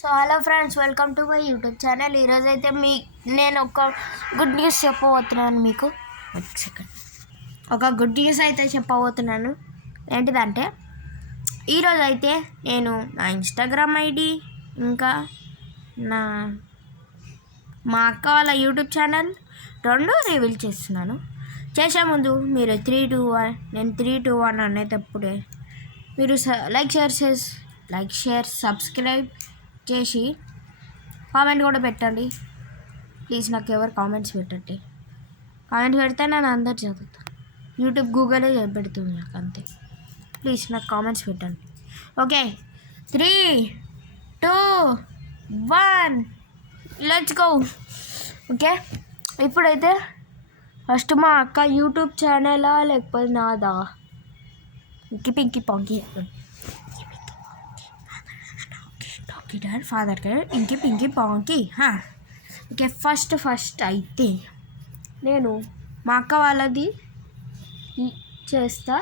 So hello friends, welcome to my YouTube channel. ఈరోజైతే నేను ఒక గుడ్ న్యూస్ చెప్పబోతున్నాను మీకు. ఒక గుడ్ న్యూస్ అయితే చెప్పబోతున్నాను. ఏంటిదంటే ఈరోజు అయితే నేను నా ఇన్స్టాగ్రామ్ ఐడి ఇంకా మా అక్క వాళ్ళ యూట్యూబ్ ఛానల్ రెండు రివీల్ చేస్తున్నాను. చేసే ముందు మీరు 3, 2, 1 నేను 3, 2, 1 అనేటప్పుడే మీరు లైక్ షేర్ సబ్స్క్రైబ్ చేసి కామెంట్ కూడా పెట్టండి ప్లీజ్. నాకు ఎవరు కామెంట్స్ పెట్టండి. కామెంట్ పెడితే నేను అందరు చదువుతాను. యూట్యూబ్ గూగులే పెడుతుంది నాకు, అంతే. ప్లీజ్ నాకు కామెంట్స్ పెట్టండి. Okay, 3, 2, 1 let's go. ఓకే, ఇప్పుడైతే ఫస్ట్ మా అక్క యూట్యూబ్ ఛానలా లేకపోతే నాదా? Pinky ponky father care pinky ponky. Okay, first అయితే నేను మా అక్క వాళ్ళది చేస్తా.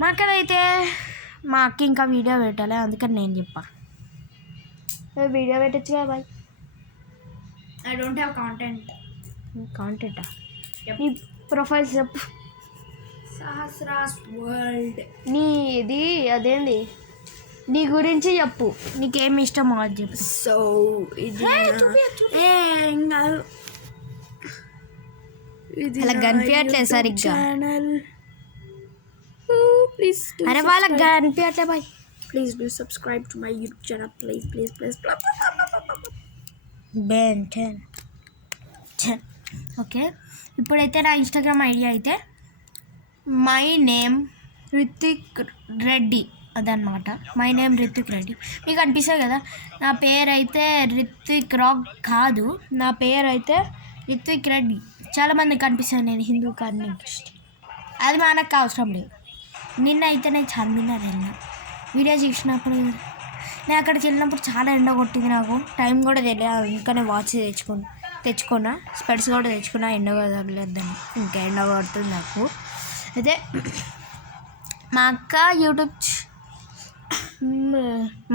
మా అక్కదైతే మా అక్క ఇంకా వీడియో పెట్టాలి, అందుకని నేను చెప్పా వీడియో పెట్టచ్చు కదా బాయ్. ఐ డోంట్ హ్యావ్ కాంటెంటా? నీ ప్రొఫైల్ చెప్పు. సహస్రాస్ వరల్డ్. నీది అదేంది, నీ గురించి చెప్పు, నీకేమి ఇష్టమో అది చెప్పు. సో ఇది అలా కనిపించట్లేదు సరిగ్గా. అరే వాళ్ళకి కనిపించట్లే బాయ్. Please do subscribe to my YouTube channel please. Ben 10. Okay, ఇప్పుడైతే నా ఇన్స్టాగ్రామ్ ఐడి అయితే మై నేమ్ రిత్విక్ రెడ్డి అదనమాట. My name Ritvik Reddy. మీకు అనిపిస్తుంది కదా నా పేరు అయితే రిత్విక్ రాక్ కాదు, నా పేరు అయితే రిత్విక్ రెడ్డి. చాలామందికి అనిపిస్తుంది నేను హిందూ కానీ అది మనకు అవసరం లేదు. నిన్న అయితే నేను చార్మినార్ వెళ్ళిన వీడియో చూసినప్పుడు, నేను అక్కడికి వెళ్ళినప్పుడు చాలా ఎండ కొట్టింది. నాకు టైం కూడా తెలియదు, ఇంకా నేను వాచ్ తెచ్చుకున్నా, స్పెట్స్ కూడా తెచ్చుకున్నా. ఎండ తగలేద్దని ఇంకా ఎండ కొడుతుంది నాకు. అయితే మా అక్క YouTube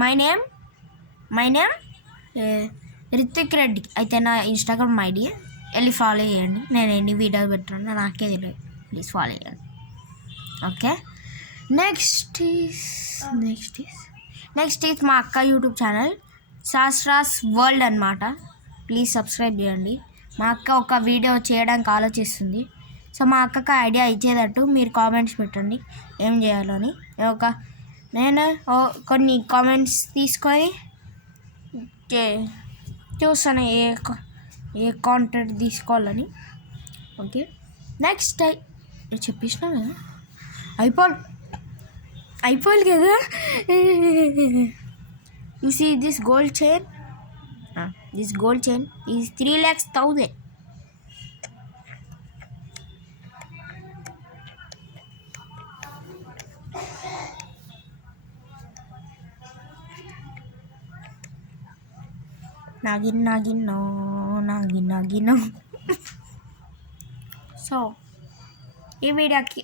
my name Ritvik Reddy అయితే నా ఇన్స్టాగ్రామ్ ఐడి వెళ్ళి ఫాలో చేయండి. నేను ఎన్ని వీడియోలు పెట్టాను నాకే తెలియదు, ప్లీజ్ ఫాలో చేయండి. ఓకే, నెక్స్ట్ ఈజ్ మా అక్క యూట్యూబ్ ఛానల్ సహస్రాస్ వరల్డ్ అనమాట. ప్లీజ్ సబ్స్క్రైబ్ చేయండి. మా అక్క ఒక వీడియో చేయడానికి ఆలోచిస్తుంది. సో మా అక్కకి ఐడియా ఇచ్చేటట్టు మీరు కామెంట్స్ పెట్టండి ఏం చేయాలని. నేను కొన్ని కామెంట్స్ తీసుకొని చూస్తాను ఏ కాంటెంట్ తీసుకోవాలని. ఓకే, నెక్స్ట్ చెప్పేసిన కదా అయిపోవాలి కదా. You see this gold chain is 3,00,000. నాగిన్నో. సో ఈ వీడియోకి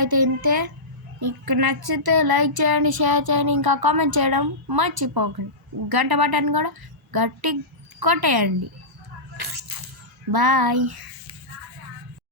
అయితే ఇంతే. మీకు నచ్చితే లైక్ చేయండి, షేర్ చేయండి, ఇంకా కామెంట్ చేయడం మర్చిపోకండి. గంట బటన్ కూడా గట్టి కొట్టేయండి. బాయ్.